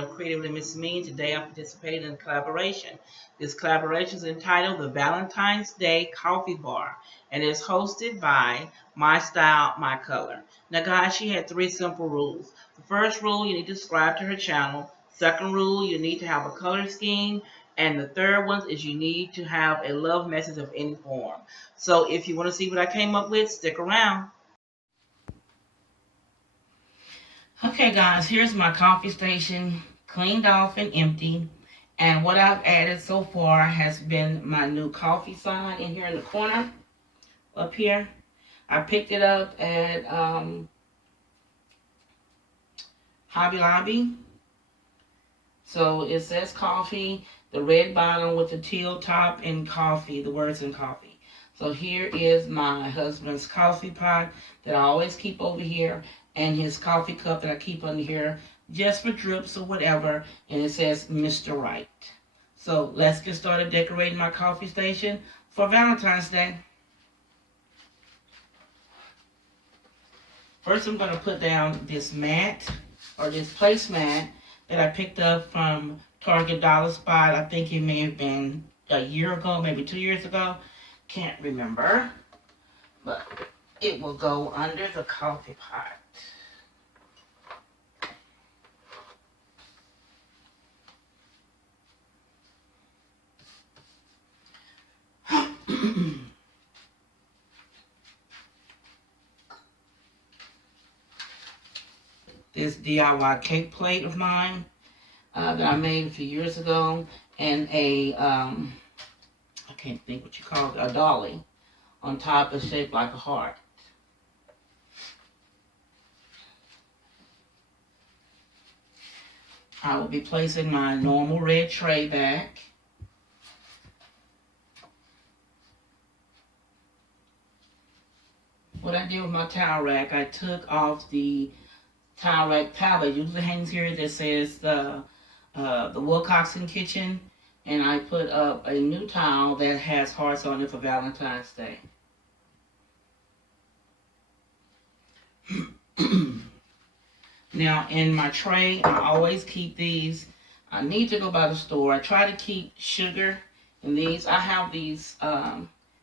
of Creatively Miss Me. Today I'm participating in a collaboration. This collaboration is entitled the Valentine's Day Coffee Bar and is hosted by My Style, My Color. Now guys, she had 3 simple rules. The first rule, you need to subscribe to her channel. Second rule, you need to have a color scheme. And the third one is you need to have a love message of any form. So if you want to see what I came up with, stick around. Okay guys, here's my coffee station, cleaned off and empty. And what I've added so far has been my new coffee sign in here in the corner, up here. I picked it up at Hobby Lobby. So it says coffee, the red bottom with the teal top, and coffee, the words in coffee. So here is my husband's coffee pot that I always keep over here, and his coffee cup that I keep under here just for drips or whatever, and it says Mr. Right. So let's get started decorating my coffee station for Valentine's Day. First I'm going to put down this mat, or this placemat, that I picked up from Target Dollar Spot. I think it may have been a year ago, maybe 2 years ago. Can't remember. But it will go under the coffee pot. This DIY cake plate of mine that I made a few years ago, and a I can't think what you call it, a dolly on top is shaped like a heart. I will be placing my normal red tray back. What I did with my towel rack, I took off the towel rack palette. Usually hangs here that says the Wilcoxon Kitchen, and I put up a new towel that has hearts on it for Valentine's Day. Now in my tray, I always keep these. I need to go by the store. I try to keep sugar in these. I have these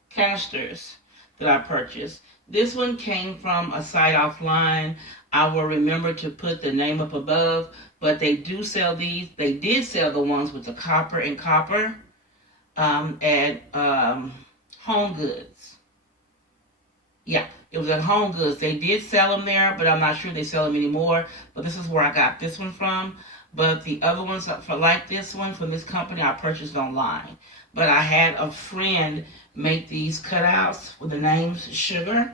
canisters that I purchased. This one came from a site offline. I will remember to put the name up above, but they do sell these. They did sell the ones with the copper and copper at Home Goods. Yeah, it was at Home Goods. They did sell them there, but I'm not sure they sell them anymore. But this is where I got this one from. But the other ones, for like this one from this company, I purchased online. But I had a friend make these cutouts with the names Sugar.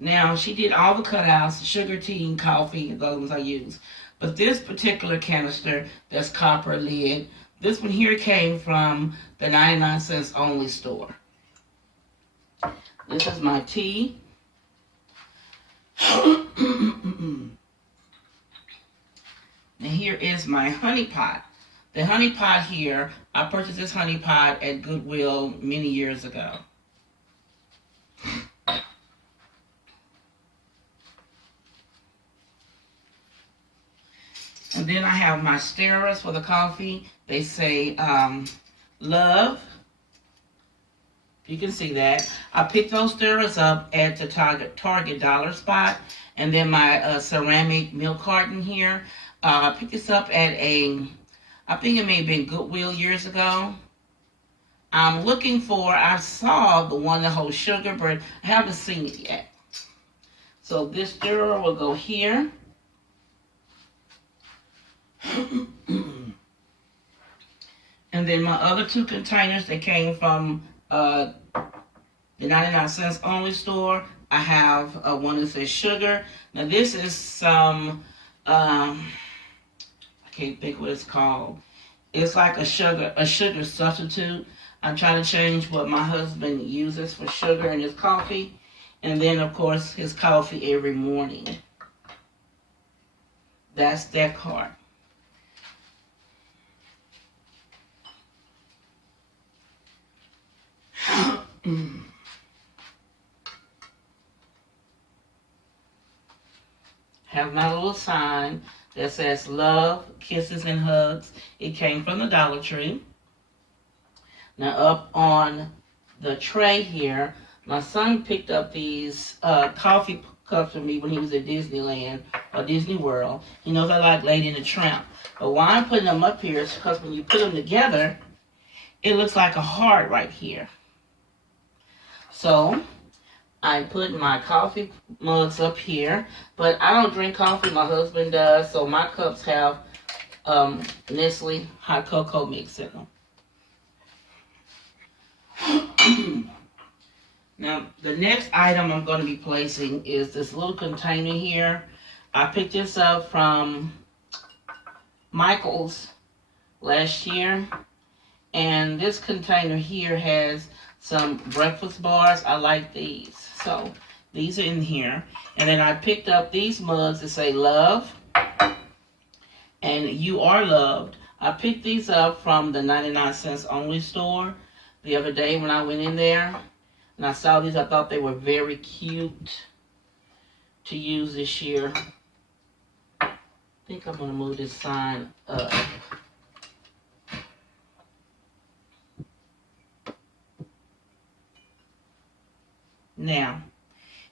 Now, she did all the cutouts, sugar, tea, and coffee, and those ones I use. But this particular canister, that's copper lid, this one here came from the 99cents only store. This is my tea. Now here is my honey pot. The honey pot here, I purchased this honey pot at Goodwill many years ago. And then I have my stirrers for the coffee. They say love. You can see that. I picked those stirrers up at the Target Dollar Spot. And then my ceramic milk carton here. I picked this up at I think it may have been Goodwill years ago. I'm looking for, I saw the one that holds sugar, but I haven't seen it yet. So this stirrer will go here. And then my other 2 containers that came from the 99cents only store, I have one that says sugar. Now this is some, I can't think what it's called. It's like a sugar substitute. I'm trying to change what my husband uses for sugar in his coffee. And then of course his coffee every morning. That's that card. have my little sign that says love, kisses, and hugs. It came from the Dollar Tree. Now up on the tray here, my son picked up these coffee cups for me when he was at Disneyland or Disney World. He knows I like Lady and the Tramp. But why I'm putting them up here is because when you put them together, it looks like a heart right here. So I put my coffee mugs up here, but I don't drink coffee. My husband does, so my cups have Nestle hot cocoa mix in them. Now, the next item I'm going to be placing is this little container here. I picked this up from Michael's last year, and this container here has some breakfast bars. I like these, so these are in here. And then I picked up these mugs that say love and you are loved. I picked these up from the 99 cents only store the other day when I went in there, and I saw these. I thought they were very cute to use this year. I think I'm going to move this sign up. Now,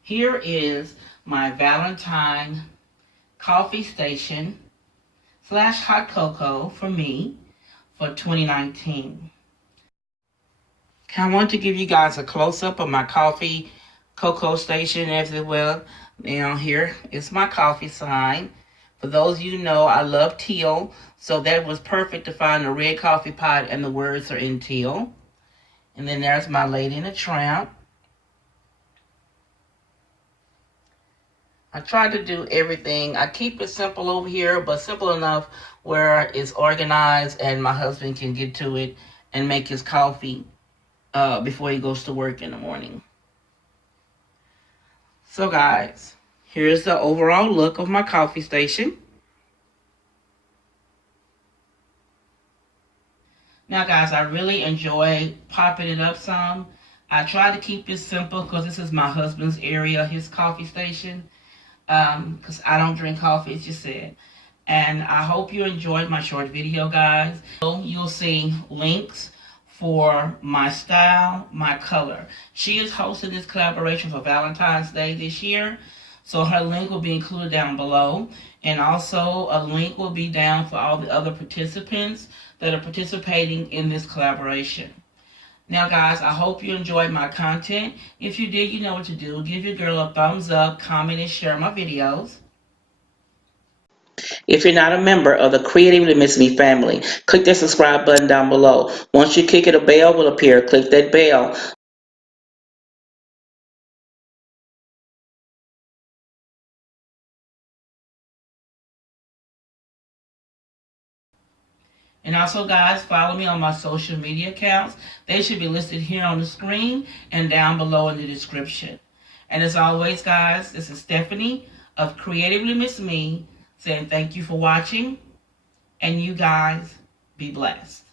here is my Valentine coffee station / hot cocoa for me for 2019. I want to give you guys a close-up of my coffee cocoa station as well. Now, here is my coffee sign. For those of you who know, I love teal, so that was perfect to find a red coffee pot and the words are in teal. And then there's my Lady and the Tramp. I try to do everything. I keep it simple over here, but simple enough where it's organized and my husband can get to it and make his coffee before he goes to work in the morning. So guys, here's the overall look of my coffee station. Now guys, I really enjoy popping it up some. I try to keep it simple because this is my husband's area, his coffee station. Because I don't drink coffee, as you said. And I hope you enjoyed my short video, guys. So you'll see links for my style, my color. She is hosting this collaboration for Valentine's Day this year, so her link will be included down below, and also a link will be down for all the other participants that are participating in this collaboration. Now guys, I hope you enjoyed my content. If you did, you know what to do. Give your girl a thumbs up, comment, and share my videos. If you're not a member of the Creatively Miss Me family, click that subscribe button down below. Once you click it, a bell will appear. Click that bell. And also, guys, follow me on my social media accounts. They should be listed here on the screen and down below in the description. And as always, guys, this is Stephanie of Creatively Miss Me saying thank you for watching. And you guys be blessed.